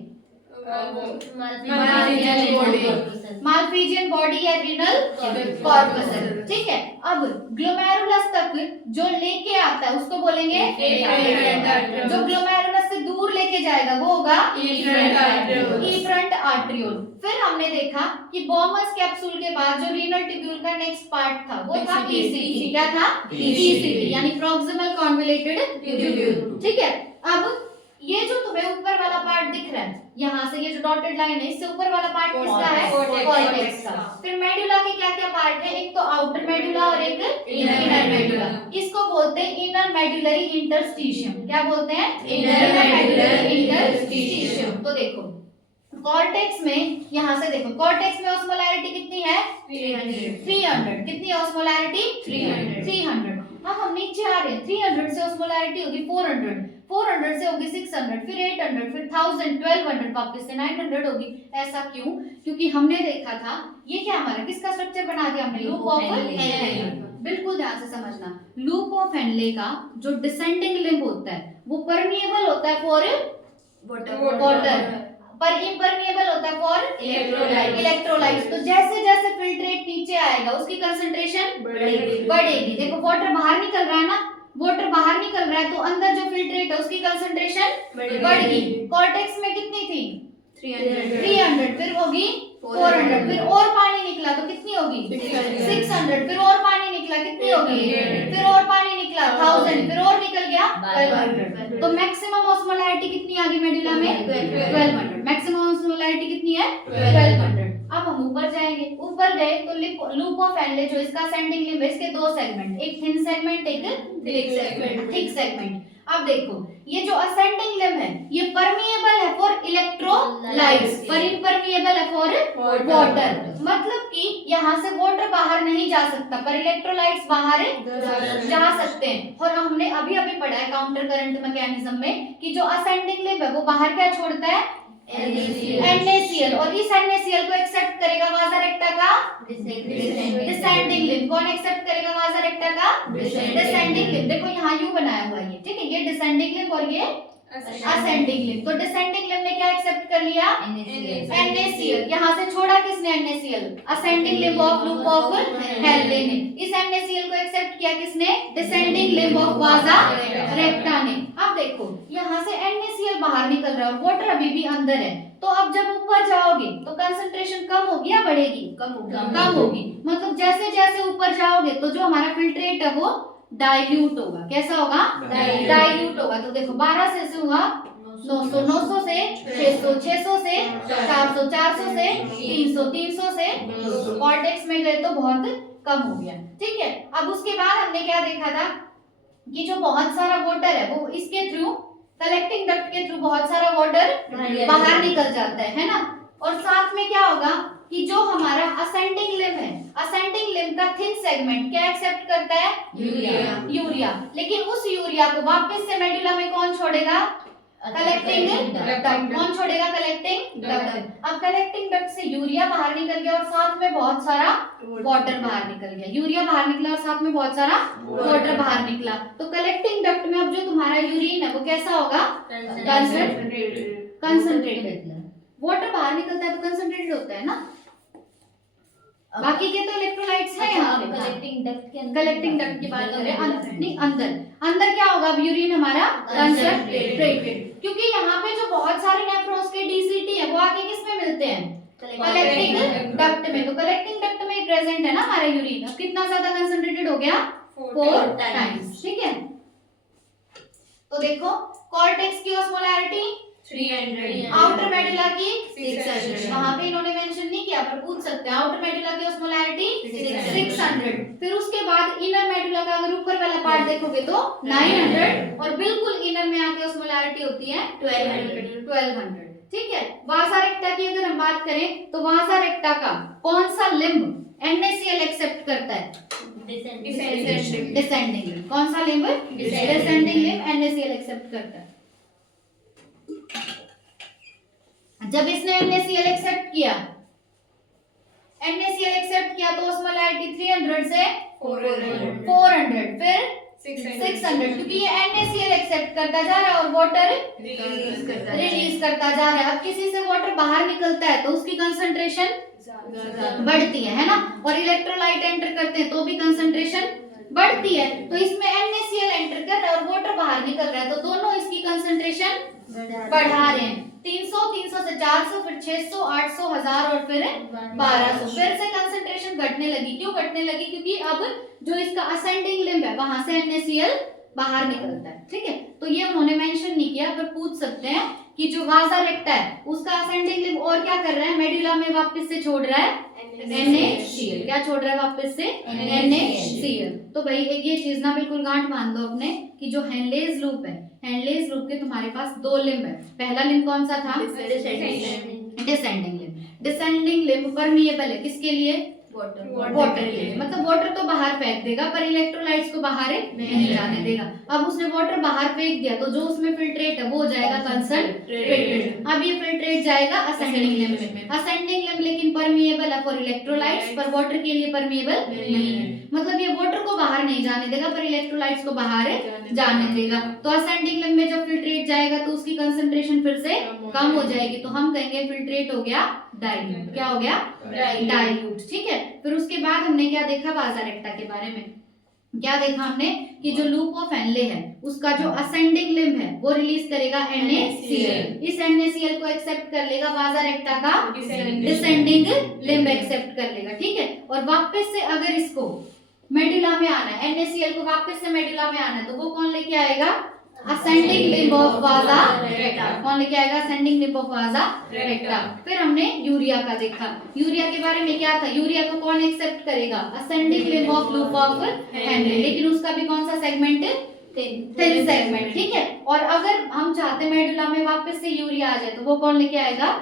मालफिजियन बॉडी या रीनल कॉर्पस, ठीक है। अब ग्लोमेरुलस तक जो लेके आता है उसको बोलेंगे जो ग्लोमेरुलस से दूर लेके जाएगा वो होगा Efferent efferent arteriole। फिर हमने देखा कि बॉमर्स कैप्सूल के बाद जो रीनल ट्यूब्यूल का नेक्स्ट पार्ट था वो था PCT। क्या था? PCT यानी प्रॉक्सिमल कन्वोल्यूटेड ट्यूब्यूल। ठीक है, अब ये जो तुम्हें ऊपर वाला पार्ट दिख रहा है, यहाँ से ये जो डॉटेड लाइन है, इससे ऊपर वाला पार्ट किसका है? कॉर्टेक्स का। फिर मेडुला के क्या क्या पार्ट है? एक तो आउटर मेडुला और एक इनर मेडुला। इसको बोलते हैं इनर मेडुलरी इंटरस्टिशियम। क्या बोलते हैं? Inner medullary interstitium. तो देखो कॉर्टेक्स में, यहाँ से देखो कॉर्टेक्स में ऑस्मोलैरिटी कितनी है? 300। कितनी ऑस्मोलैरिटी? 300। अब हम नीचे आ रहे हैं, 300 से ऑस्मोलैरिटी होगी 400, 400 से होगी 600, फिर 800, फिर 1000, 1200, वापस से 900 होगी। ऐसा क्यों? क्योंकि हमने देखा था ये क्या हमारा किसका स्ट्रक्चर बना दिया हमने? Loop of Henle. बिल्कुल ध्यान से समझना, लूप ऑफ हेनले का जो डिसेंडिंग लिंब होता है वो परमिएबल होता है फॉर वाटर, पर इम्परमिएबल होता है फॉर इलेक्ट्रोलाइट्स। तो जैसे जैसे फिल्ट्रेट नीचे आएगा उसकी कंसंट्रेशन बढ़ेगी। देखो वाटर बाहर निकल रहा है ना, वाटर बाहर निकल रहा है तो अंदर जो फिल्ट्रेट है उसकी कंसंट्रेशन बढ़ेगी। कॉर्टेक्स में कितनी थी? 300, फिर होगी 400, फिर और पानी निकला तो कितनी होगी? 600, फिर और पानी निकला कितनी होगी? फिर और पानी निकला 1000, फिर और निकल गया 1200। तो मैक्सिमम ऑस्मोलैरिटी कितनी आ गई मेडुला में? 1200। मैक्सिमम ऑस्मोलैरिटी कितनी है? 1200। अब हम ऊपर जाएंगे, ऊपर गए तो लूप ऑफ हेनले जो इसका असेंडिंग लिंब है, इसके दो सेगमेंट, एक थिन सेगमेंट एक थिक सेगमेंट। अब देखो ये जो असेंडिंग लिंब है ये परमिएबल है फॉर इलेक्ट्रोलाइट्स, पर इम्परमिएबल है फॉर वाटर। मतलब कि यहाँ से वाटर बाहर नहीं जा सकता पर इलेक्ट्रोलाइट्स बाहर जा सकते हैं। और हमने अभी अभी पढ़ा है काउंटर करंट मैकेनिज्म में कि जो असेंडिंग लिंब है वो बाहर क्या छोड़ता है? NaCl, और इस NaCl को एक्सेप्ट करेगा वाजा रेक्टा का डिसेंडिंग लिंब। कौन एक्सेप्ट करेगा वाजा रेक्टा का? Descending limb. देखो यहाँ यू बनाया हुआ है, ठीक है, ये डिसेंडिंग लिंब और ये असेंडिंग लिंब। तो डिसेंडिंग लिंब ने क्या एक्सेप्ट कर लिया? NaCl। यहाँ से छोड़ा किसने NaCl? Ascending limb of loop of Henle ने। इस NaCl को एक्सेप्ट किया किसने? डिसेंडिंग लिंब ऑफ वाजा रेक्टा ने। अब देखो यहाँ से NaCl बाहर निकल रहा है और वाटर अभी भी अंदर है, तो अब जब ऊपर जाओगे तो कंसंट्रेशन कम होगी या बढ़ेगी? कम होगी। मतलब जैसे जैसे ऊपर जाओगे तो जो हमारा फिल्ट्रेट है वो डाइल्यूट होगा। कैसा होगा? डाइल्यूट होगा। तो देखो 12 से हुआ 900, 900 से 600, 600 से 400, 400 से 300, 300 से कॉर्टेक्स में गए तो बहुत कम हो गया। ठीक है, अब उसके बाद हमने क्या देखा था कि जो बहुत सारा वाटर है वो इसके थ्रू कलेक्टिंग डक्ट के थ्रू बहुत सारा वाटर बाहर निकल जाता है ना। और साथ में क्या होगा कि जो हमारा असेंडिंग लिंब है, असेंडिंग लिंब का थिन सेगमेंट क्या एक्सेप्ट करता है? यूरिया। लेकिन उस यूरिया को वापस से मेडुला में कौन छोड़ेगा? Collecting duct. कौन छोड़ेगा? Collecting duct. अब कलेक्टिंग डक्ट से यूरिया बाहर निकल गया और साथ में बहुत सारा वाटर बाहर निकल गया। यूरिया बाहर निकला और साथ में बहुत सारा वाटर बाहर निकला। तो कलेक्टिंग डक्ट में अब जो तुम्हारा यूरिन है वो कैसा होगा? कंसंट्रेटेड। वाटर बाहर निकलता है तो कंसंट्रेटेड होता है ना। बाकी के तो इलेक्ट्रोलाइट्स है यहाँ पे। कलेक्टिंग डक्ट की बात करें नहीं, अंदर क्या होगा? अब यूरिन हमारा कंसंट्रेटेड, क्योंकि यहाँ पे जो बहुत सारे नेफ्रॉन्स के डीसीटी है वो आके किस में मिलते हैं? कलेक्टिंग डक्ट में। तो कलेक्टिंग डक्ट में प्रेजेंट है ना हमारा यूरिन। अब कितना ज्यादा कंसंट्रेटेड हो गया? 4 टाइम्स। ठीक है, तो देखो कॉर्टेक्स की ऑस्मोलैरिटी 300, आउटर मेडुला की 600। वहां पे इन्होंने मेंशन नहीं किया पर पूछ सकते हैं। आउटर मेडुला की ऑस्मोलैरिटी 600। फिर उसके बाद इनर मेडुला का अगर ऊपर वाला पार्ट देखोगे तो 900, और बिल्कुल इनर में आके ऑस्मोलैरिटी होती है 1200। ठीक है, वासा रेक्टा की अगर हम बात करें तो वासा रेक्टा का कौन सा लिंब NaCl एक्सेप्ट करता है? Descending limb. कौन सा limb? Descending limb NaCl accept करता है। जब इसने NaCl एक्सेप्ट किया तो ऑस्मोलैरिटी 300 से 400, फिर 600, क्योंकि ये NaCl एक्सेप्ट करता जा रहा है और वाटर रिलीज करता जा रहा है। अब किसी से वाटर बाहर निकलता है तो उसकी कंसंट्रेशन बढ़ती है ना, और इलेक्ट्रोलाइट एंटर करते हैं तो भी कंसंट्रेशन बढ़ती है। तो इसमें NaCl एंटर कर रहा है और वाटर बाहर निकल रहा है तो दोनों इसकी कंसंट्रेशन बढ़ा रहे हैं। 300 300 से 400, फिर 600, 800, 1000 और फिर 1200। फिर से कंसंट्रेशन घटने लगी। क्यों घटने लगी? क्योंकि अब जो इसका असेंडिंग लिम्ब है वहां से NaCl बाहर निकलता है। ठीक है, तो ये उन्होंने मेंशन नहीं किया, पर पूछ सकते हैं कि जो वासा रेक्टा है उसका असेंडिंग लिम्ब और क्या कर रहा है, मेडुला में वापस से छोड़ रहा है NaCl। क्या छोड़ रहा है वापस से? NaCl। तो भाई एक ये चीज ना बिल्कुल गांठ बांध दो अपने कि जो हेनलेज लूप है, हेनलेज लूप के तुम्हारे पास दो लिम्ब है। पहला लिम्ब कौन सा था? Descending limb. Descending limb permeable है किसके लिए? वाटर के लिए। मतलब वाटर तो बाहर फेंक देगा पर इलेक्ट्रोलाइट्स को बाहर नहीं जाने देगा। अब उसने वाटर बाहर फेंक दिया तो जो उसमें फिल्ट्रेट है वो हो जाएगा कंसंट्रेटेड। अब ये फिल्ट्रेट जाएगा असेंडिंग लिम्ब में। असेंडिंग लिम्ब लेकिन परमिएबल है फॉर इलेक्ट्रोलाइट्स, पर वाटर के लिए परमिएबल नहीं है। मतलब ये वाटर को बाहर नहीं जाने देगा पर इलेक्ट्रोलाइट्स को बाहर जाने देगा। तो असेंडिंग लिम्ब में जब फिल्ट्रेट जाएगा तो उसकी कंसंट्रेशन फिर से कम हो जाएगी। तो हम कहेंगे फिल्ट्रेट हो गया डाइल्यूट। क्या हो गया? डाइल्यूट। ठीक है, फिर उसके बाद हमने क्या देखा वासा रेक्टा के बारे में? क्या देखा हमने कि जो लूप ऑफ हेनले है उसका जो असेंडिंग लिम्ब है वो रिलीज करेगा NaCl। इस NaCl को एक्सेप्ट कर लेगा वासा रेक्टा का डिसेंडिंग लिम्ब एक्सेप्ट कर लेगा। ठीक है, और वापस से अगर इसको मेडुला में आना है, NaCl को वापस से मेडुला में आना है तो वो कौन लेके आएगा? असेंडिंग लिम्ब ऑफ वासा रेक्टा। कौन लेके आएगा? असेंडिंग लिम्ब ऑफ वासा रेक्टा। फिर हमने यूरिया का देखा। यूरिया के बारे में क्या था? यूरिया को कौन एक्सेप्ट करेगा? Ascending limb of loop of Henle, लेकिन उसका भी कौन सा सेगमेंट? Thin segment. ठीक है, और अगर हम चाहते मेडुला में वापस से यूरिया आ जाए तो वो कौन लेके आएगा?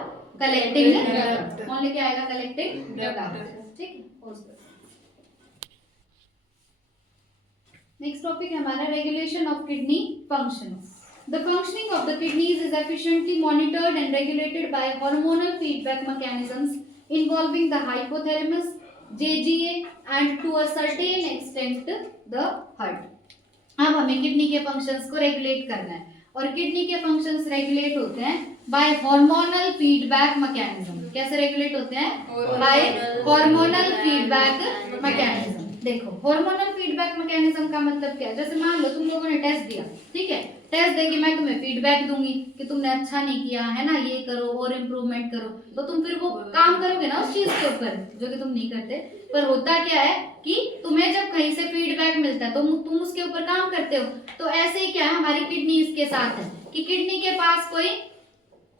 Collecting duct. कौन लेके आएगा? Collecting duct. ठीक है, नेक्स्ट टॉपिक है हमारा regulation of kidney functions. The functioning of the kidneys is efficiently monitored and regulated by hormonal feedback mechanisms involving the hypothalamus, JGA, and to a certain extent the heart. अब हमें kidney के functions को regulate करना है और kidney के functions regulate होते हैं बाय हार्मोनल फीडबैक मैकेनिज्म। कैसे रेगुलेट होते हैं? By hormonal feedback mechanism. देखो हार्मोनल फीडबैक मैकेनिज्म का मतलब क्या है? जैसे मान लो तुम लोगों ने टेस्ट दिया, ठीक है, टेस्ट देके मैं तुम्हें फीडबैक दूंगी कि तुमने अच्छा नहीं किया है ना, ये करो और इम्प्रूवमेंट करो, तो तुम फिर वो काम करोगे ना उस चीज के ऊपर जो कि तुम नहीं करते। पर होता क्या है कि तुम्हें जब कहीं से फीडबैक मिलता है तो तुम उसके ऊपर काम करते हो। तो ऐसे ही क्या है हमारी किडनीज के साथ है कि किडनी के पास कोई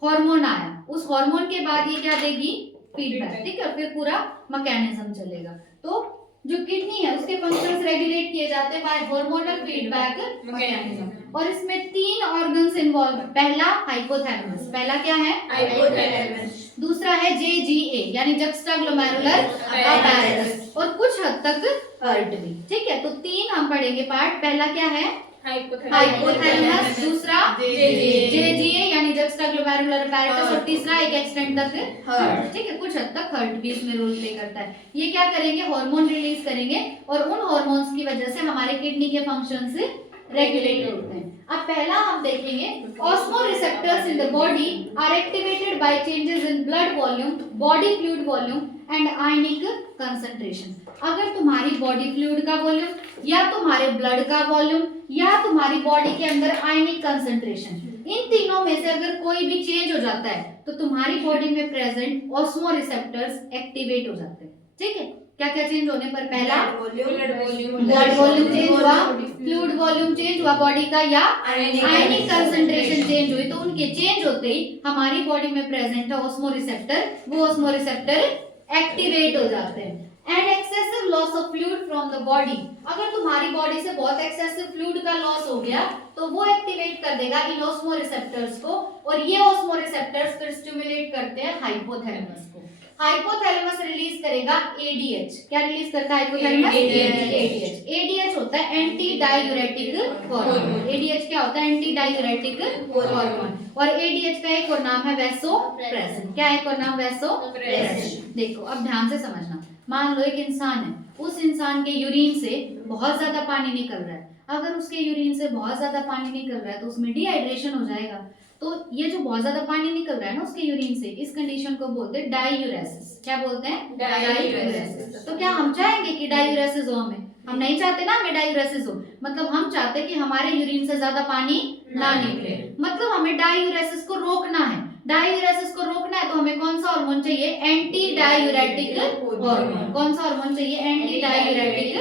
हार्मोन आया, उस हार्मोन के बाद ये क्या देगी? फीडबैक। ठीक है, फिर पूरा मैकेनिज्म चलेगा। तो जो किडनी है उसके फंक्शंस रेगुलेट किए जाते हैं बाय हार्मोनल फीडबैक मैकेनिज्म और इसमें 3 ऑर्गन्स इन्वॉल्व है। पहला हाइपोथैलेमस। पहला क्या है? हाइपोथैलेमस। दूसरा है JGA यानी जक्स्टाग्लोमेरुलर apparatus और कुछ हद तक हार्ट भी। ठीक है, तो 3 हम पढ़ेंगे पार्ट। पहला क्या है? हाइपोथैलेमस, दूसरा JGA यानी जक्स्टाग्लोमेरुलर apparatus और तीसरा एक एक्सटेंट तक हार्ट। ठीक है, कुछ हद तक हार्ट भी इसमें रोल प्ले करता है। ये क्या करेंगे? हार्मोन रिलीज करेंगे और उन हार्मोन्स की वजह से हमारे किडनी के फंक्शंस रेगुलेट होते हैं। अब पहला हम देखेंगे osmoreceptors in the body are activated by changes in blood volume, body fluid volume and ionic concentration. अगर तुम्हारी बॉडी फ्लूइड का वॉल्यूम या तुम्हारे ब्लड का वॉल्यूम या तुम्हारी बॉडी के अंदर आयनिक कंसंट्रेशन, इन तीनों में से अगर कोई भी चेंज हो जाता है तो तुम्हारी बॉडी में प्रेजेंट ऑस्मोरिसेप्टर्स एक्टिवेट हो जाते हैं। ठीक है, क्या क्या चेंज होने पर? पहला ब्लड वॉल्यूम चेंज हुआ, फ्लूइड वॉल्यूम चेंज हुआ बॉडी का, या आयनिक कंसंट्रेशन चेंज हुई। तो उनके चेंज होते ही हमारी बॉडी में प्रेजेंट है ऑस्मोरिसेप्टर, वो ऑस्मोरिसेप्टर एक्टिवेट हो जाते हैं। And excessive loss of fluid from the body, अगर तुम्हारी बॉडी से बहुत एक्सेसिव फ्लूइड का लॉस हो गया तो वो एक्टिवेट कर देगा इन ऑस्मोरिसेप्टर्स को और ये ऑस्मोरिसेप्टर्स फिर स्टिमुलेट करते हैं हाइपोथैलेमस को। हाइपोथैलेमस रिलीज करेगा ADH। क्या रिलीज करता है हाइपोथैलेमस? ADH। ADH होता है एंटी डायूरेटिक हार्मोन। ADH क्या होता है? Anti diuretic hormone. और ADH का एक और नाम है वैसोप्रेसिन। क्या एक और नाम? वैसोप्रेसिन। देखो अब ध्यान से समझना, मान लो एक इंसान है, उस इंसान के यूरिन से बहुत ज्यादा पानी निकल रहा है। अगर उसके यूरिन से बहुत ज्यादा पानी निकल रहा है तो उसमें डिहाइड्रेशन हो जाएगा। तो ये जो बहुत ज्यादा पानी निकल रहा है ना उसके यूरिन से, इस कंडीशन को बोलते हैं डायूरेसिस। क्या बोलते हैं? डायूरेसिस। तो क्या हम चाहेंगे कि डायूरेसिस हो? हम नहीं चाहते ना हमें डायूरेसिस हो। मतलब हम चाहते कि हमारे यूरिन से ज्यादा पानी ना निकले। मतलब हमें डायूरेसिस को रोकना है। डायूरेसिस को रोकना है तो हमें कौन सा हार्मोन चाहिए? Anti diuretic hormone. कौन सा हार्मोन चाहिए? Anti diuretic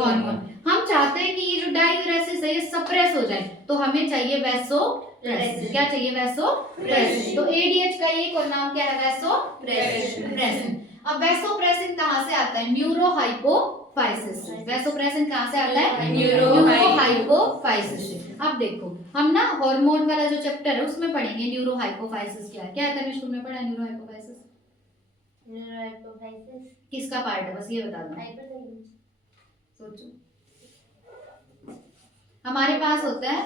hormone. हम चाहते हैं कि ये जो डायूरेसिस है ये सप्रेस हो जाए, तो हमें चाहिए वैसोप्रेसिन। क्या चाहिए? वैसोप्रेसिन। तो एडीएच का एक और नाम क्या है? वैसोप्रेसिन। अब वैसोप्रेसिन कहाँ से आता है? न्यूरोहाइपोफाइसिस। वैसोप्रेसिन कहाँ से आता है? न्यूरोहाइपोफाइसिस से। अब देखो हम ना हार्मोन वाला जो चैप्टर है उसमें पढ़ेंगे न्यूरोहाइपोफाइसिस क्या है। क्या है तनिष्क, तुमने पढ़ा न्यूरोहाइपोफाइसिस? किसका पार्ट है बस ये बता दो। सोचो। हमारे पास होता है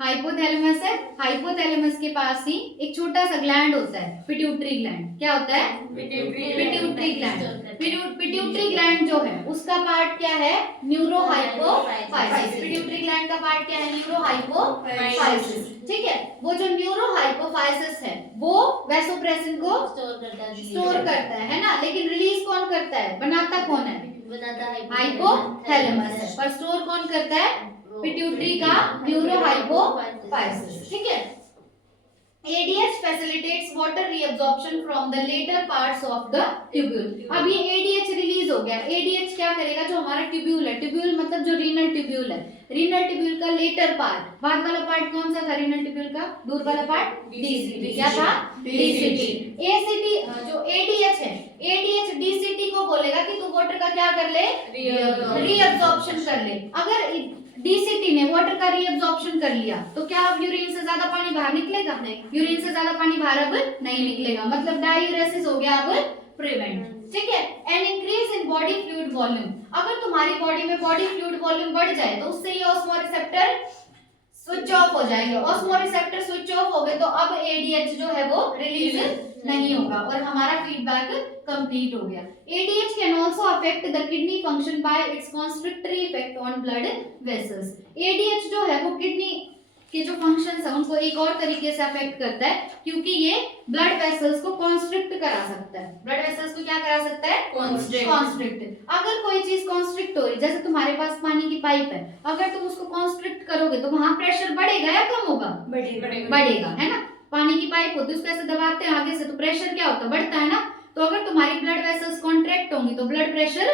हाइपोथैलेमस है। हाइपोथैलेमस के पास ही एक छोटा सा ग्लैंड होता है, पिट्यूटरी ग्लैंड। क्या होता है? Pituitary gland. पिट्यूटरी ग्लैंड जो है उसका पार्ट क्या है? न्यूरोहाइपोफाइसिस। पिट्यूटरी ग्लैंड का पार्ट क्या है? न्यूरोहाइपोफाइसिस। ठीक है। वो जो न्यूरोहाइपोफाइसिस है वो वैसोप्रेसिन को स्टोर करता है ना, लेकिन रिलीज कौन करता है? बनाता कौन है? हाइपोथैलेमस है। पर स्टोर कौन करता है? पिट्यूटरी का न्यूरोहाइपोफाइसिस। ठीक है। ADH facilitates water reabsorption from the later parts of the tubule। अब ये ADH रिलीज हो गया। ADH क्या करेगा? जो हमारा ट्यूब्यूल है, ट्यूब्यूल मतलब जो रीनल ट्यूब्यूल है, रीनल ट्यूब्यूल का लेटर पार्ट, बाद वाला पार्ट कौन सा था रीनल ट्यूब्यूल का? दूर वाला पार्ट DCT। क्या था? DCT। ACT जो ADH है, ADH DCT को बोलेगा कि तू वाटर का क्या कर ले? रीअब्सॉर्प्शन कर ले। अगर डीसीटी ने वाटर का रीअब्सॉर्प्शन कर लिया तो क्या अब यूरिन से ज्यादा पानी बाहर निकलेगा? नहीं। यूरिन से ज्यादा पानी बाहर अब नहीं निकलेगा। मतलब डायूरेसिस हो गया अब प्रिवेंट। ठीक है। An increase in body fluid volume. अगर तुम्हारी बॉडी में बॉडी फ्लूइड वॉल्यूम बढ़ जाए तो उससे ये ऑस्मोरिसेप्टर स्विच ऑफ हो जाएंगे। ऑस्मोरिसेप्टर स्विच ऑफ हो गए तो अब एडीएच जो है वो रिलीज नहीं होगा और हमारा फीडबैक कंप्लीट हो गया। ADH can also affect the kidney function by it's constrictory effect on blood vessels. ADH जो है वो किडनी के जो फंक्शंस है उनको एक और तरीके से अफेक्ट करता है, क्योंकि ये ब्लड वेसल्स को कॉन्स्ट्रिक्ट करा सकता है। ब्लड वेसल्स को क्या करा सकता है? कॉन्स्ट्रिक्ट। अगर कोई चीज कॉन्स्ट्रिक्ट हो रही, जैसे तुम्हारे पास पानी की पाइप है, अगर तुम उसको कॉन्स्ट्रिक्ट करोगे तो वहां प्रेशर बढ़ेगा या कम होगा? बढ़ेगा, है ना। पानी की पाइप होती है उसको ऐसे दबाते हैं आगे से तो प्रेशर क्या होता है? बढ़ता है ना। तो अगर तुम्हारी ब्लड वेसल्स कॉन्ट्रैक्ट होंगी तो ब्लड प्रेशर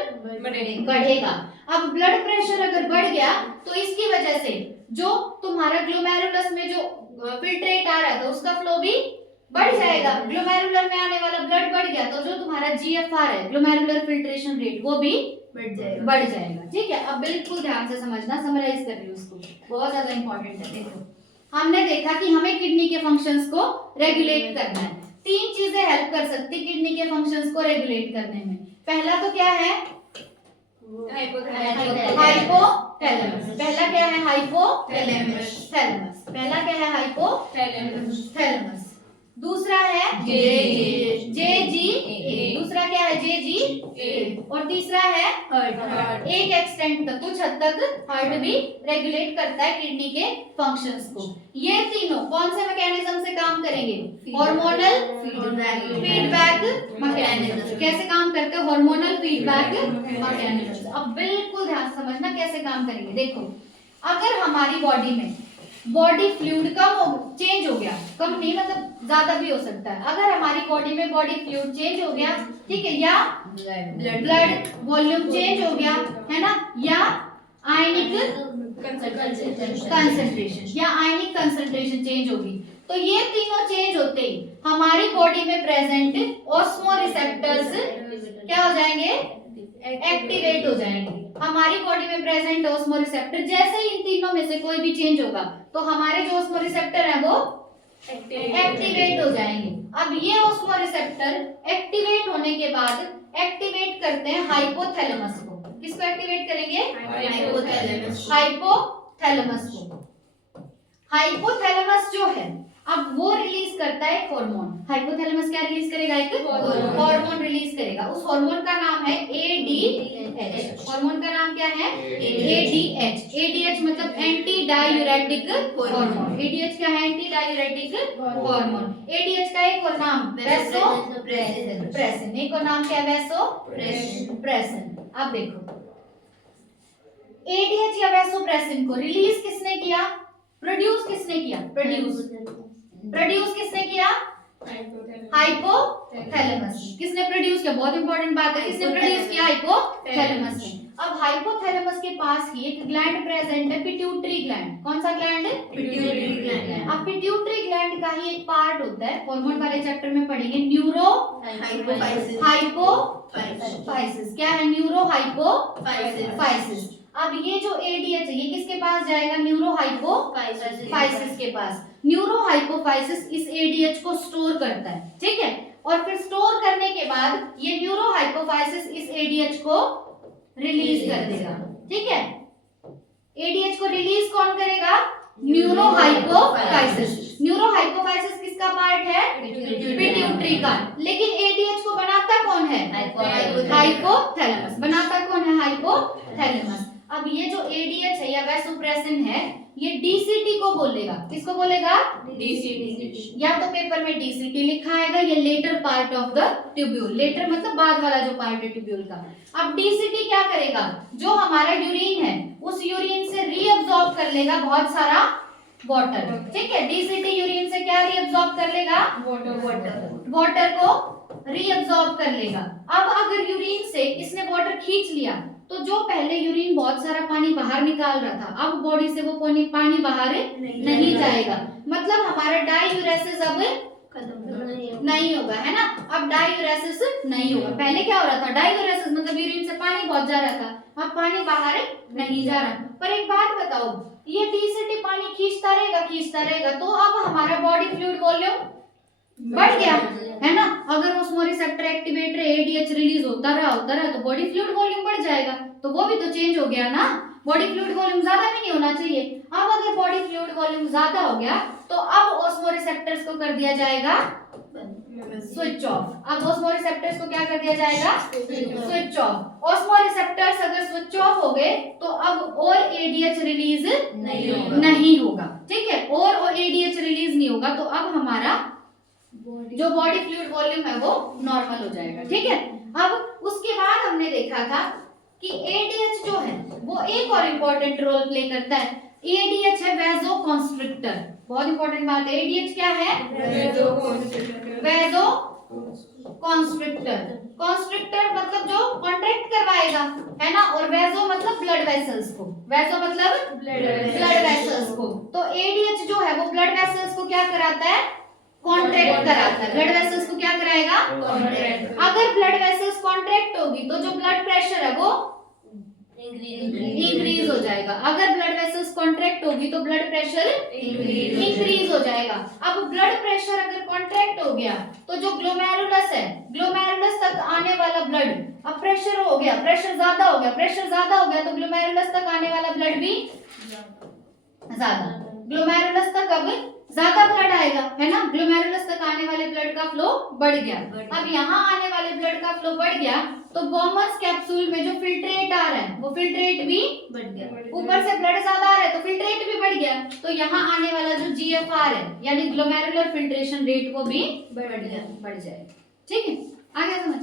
बढ़ेगा। अब ब्लड प्रेशर अगर बढ़ गया तो इसकी वजह से जो तुम्हारा ग्लोमेरुलस में जो फिल्ट्रेट आ रहा था उसका फ्लो भी बढ़ जाएगा। ग्लोमेरुलर में आने वाला ब्लड बढ़ गया तो जो तुम्हारा GFR है, ग्लोमेरुलर फिल्ट्रेशन रेट, वो भी बढ़ जाएगा। ठीक है। अब बिल्कुल ध्यान से समझना, समराइज कर रही हूँ उसको, बहुत ज्यादा इंपॉर्टेंट है। देखो हमने देखा कि हमें किडनी के फंक्शंस को रेगुलेट करना है। तीन चीजें हेल्प कर सकती किडनी के फंक्शंस को रेगुलेट करने में। पहला तो क्या है? हाइपोथैलेमस। पहला क्या है? हाइपोथैलेमस। पहला क्या है? हाइपोथैलेमस। दूसरा है JGA। दूसरा क्या है? JGA। और तीसरा है हार्ट। एक एक्सटेंट तक, कुछ हद तक हार्ट भी रेगुलेट करता है किडनी के फंक्शंस को। ये तीनों कौन से मैकेनिज्म से काम करेंगे? Hormonal feedback mechanism. कैसे काम करते हैं? Hormonal feedback mechanism. अब बिल्कुल ध्यान से समझना कैसे काम करेंगे। देखो अगर हमारी बॉडी में बॉडी फ्लूइड चेंज हो गया, कम नहीं मतलब ज्यादा भी हो सकता है, अगर हमारी बॉडी में बॉडी फ्लूइड चेंज हो गया, ठीक है, या ब्लड वॉल्यूम चेंज हो गया, है ना, या आयनिक कंसंट्रेशन चेंज होगी, तो ये तीनों चेंज होते ही हमारी बॉडी में प्रेजेंट ऑस्मोरिसेप्टर्स क्या हो जाएंगे? एक्टिवेट हो जाएंगे। हमारी बॉडी में प्रेजेंट ऑस्मोरिसेप्टर, जैसे ही इन तीनों में से कोई भी चेंज होगा तो हमारे जो ऑस्मोरिसेप्टर है वो एक्टिवेट हो जाएंगे। अब ये ऑस्मोरिसेप्टर एक्टिवेट होने के बाद एक्टिवेट करते हैं हाइपोथैलेमस को। किसको एक्टिवेट करेंगे? हाइपोथैलेमस को। हाइपोथैलेमस जो है अब वो रिलीज करता है हार्मोन। हाइपोथैलेमस क्या रिलीज करेगा? एक हार्मोन रिलीज करेगा। उस हार्मोन का नाम है ADH। हार्मोन का नाम क्या है? ADH। ADH मतलब एंटी डायूरेटिक हार्मोन। ADH क्या है? Anti diuretic hormone. ADH का एक और नाम वैसोप्रेसिन। एक और नाम क्या है? वैसोप्रेसिन। अब देखो एडीएच या वैसोप्रेसिन को रिलीज किसने किया, प्रोड्यूस किसने किया, प्रोड्यूस किसने किया, हाइपोथैलेमस। किसने प्रोड्यूस किया, बहुत इंपॉर्टेंट बात है, किसने प्रोड्यूस किया, हाइपोथैलेमस ने। अब हाइपोथैलेमस के पास ही एक ग्लैंड प्रेजेंट है, पिट्यूटरी ग्लैंड। कौन सा ग्लैंड, पिट्यूटरी ग्लैंड। अब पिट्यूटरी ग्लैंड का ही एक पार्ट होता है, हार्मोन वाले चैप्टर में पढ़ेंगे, न्यूरो हाइपोफाइसिस। क्या है, न्यूरो हाइपोफाइसिस। अब ये जो एडीएच है ये किसके पास जाएगा, न्यूरो हाइपोफाइसिस के पास। न्यूरो हाइपोफाइसिस इस एडीएच को स्टोर करता है, ठीक है, और फिर स्टोर करने के बाद ये न्यूरो हाइपोफाइसिस इस एडीएच को रिलीज कर देगा, ठीक है। एडीएच को रिलीज कौन करेगा, न्यूरो हाइपोफाइसिस। न्यूरो हाइपोफाइसिस किसका पार्ट है, पिट्यूटरी का। लेकिन एडीएच को बनाता कौन है, हाइपोथैलेमस। बनाता कौन है, हाइपोथैलेमस। अब ये जो एडीएच है या वैसोप्रेसिन है ये डीसीटी को बोलेगा, किसको बोलेगा, डीसीटी। या तो पेपर में डीसीटी लिखा आएगा या later part of the tubule. Later मतलब बाद वाला जो पार्ट है ट्यूब्यूल का। अब डीसीटी क्या करेगा, जो हमारा यूरिन है उस यूरिन से रीअब्सॉर्ब कर लेगा बहुत सारा वाटर, ठीक है। डीसीटी यूरिन से क्या रीअब्सॉर्ब कर लेगा, वाटर को रीअब्सॉर्ब कर लेगा। अब अगर यूरिन से इसने वाटर खींच लिया तो जो पहले यूरिन बहुत सारा पानी बाहर निकाल रहा था, अब बॉडी से वो पानी बाहर नहीं जाएगा, मतलब हमारा डायूरेसिस अब नहीं होगा, है ना। अब डायूरेसिस नहीं होगा। पहले क्या हो रहा था, डायूरेसिस मतलब यूरिन से पानी बहुत जा रहा था, अब पानी बाहर नहीं जा रहा। पर एक बात बताओ, ये डीसीटी पानी खींचता रहेगा तो अब हमारा बॉडी फ्लूइड वॉल्यूम बढ़ गया, है ना। अगर ऑस्मोरिसेप्टर एक्टिवेट रहे, एडीएच रिलीज होता रहा तो बॉडी फ्लूइड वॉल्यूम बढ़ जाएगा, तो वो भी तो चेंज हो गया ना। बॉडी फ्लूइड वॉल्यूम ज्यादा भी नहीं होना चाहिए। अब अगर बॉडी फ्लूइड वॉल्यूम ज्यादा हो गया तो अब ऑस्मोरिसेप्टर्स को कर दिया जाएगा स्विच ऑफ। अब ऑस्मोरिसेप्टर्स को क्या कर दिया जाएगा, स्विच ऑफ। ऑस्मोरिसेप्टर्स अगर स्विच ऑफ हो गए तो अब और एडीएच रिलीज नहीं होगा, ठीक है। और एडीएच रिलीज नहीं होगा तो अब हमारा जो बॉडी फ्लूइड वॉल्यूम है वो नॉर्मल हो जाएगा, ठीक है। अब उसके बाद हमने देखा था कि एडीएच जो है वो एक और इम्पोर्टेंट रोल प्ले करता है। एडीएच है वैसोकॉन्स्ट्रिक्टर। बहुत इंपॉर्टेंट बात है, एडीएच क्या है, वैसोकॉन्स्ट्रिक्टर। कॉन्स्ट्रिक्टर मतलब जो कॉन्ट्रैक्ट करवाएगा, है ना, और वैसो मतलब ब्लड वेसल्स को, वैसो मतलब ब्लड वेसल्स को। तो एडीएच जो है वो ब्लड वेसल्स को क्या कराता है, कॉन्ट्रैक्ट कराता है। ब्लड वेसल्स को क्या कराएगा, कॉन्ट्रैक्ट। अगर ब्लड वेसल्स कॉन्ट्रैक्ट होगी तो जो ब्लड प्रेशर है वो इंक्रीज हो जाएगा। अगर ब्लड वेसल्स कॉन्ट्रैक्ट होगी तो ब्लड प्रेशर इंक्रीज हो जाएगा। अब ब्लड प्रेशर अगर कॉन्ट्रैक्ट हो गया तो जो ग्लोमेरुलस है, ग्लोमेरुलस तक आने वाला ब्लड, अब प्रेशर हो गया, प्रेशर ज्यादा हो गया तो ग्लोमेरुलस तक आने वाला ब्लड भी ज्यादा, ग्लोमेरुलस तक अब ज्यादा ब्लड आएगा, है ना। ग्लोमेरुलस तक आने वाले ब्लड का फ्लो बढ़ गया। अब यहाँ आने वाले ब्लड का फ्लो बढ़ गया तो बॉमर्स कैप्सूल में जो फिल्ट्रेट आ रहा है वो फिल्ट्रेट भी बढ़ गया। ऊपर से ब्लड ज्यादा आ रहा है तो फिल्ट्रेट भी बढ़ गया, तो यहाँ आने वाला जो जीएफआर है यानी ग्लोमेरुलर फिल्ट्रेशन रेट वो भी बढ़ जाएगा, ठीक है। आ गया समझ।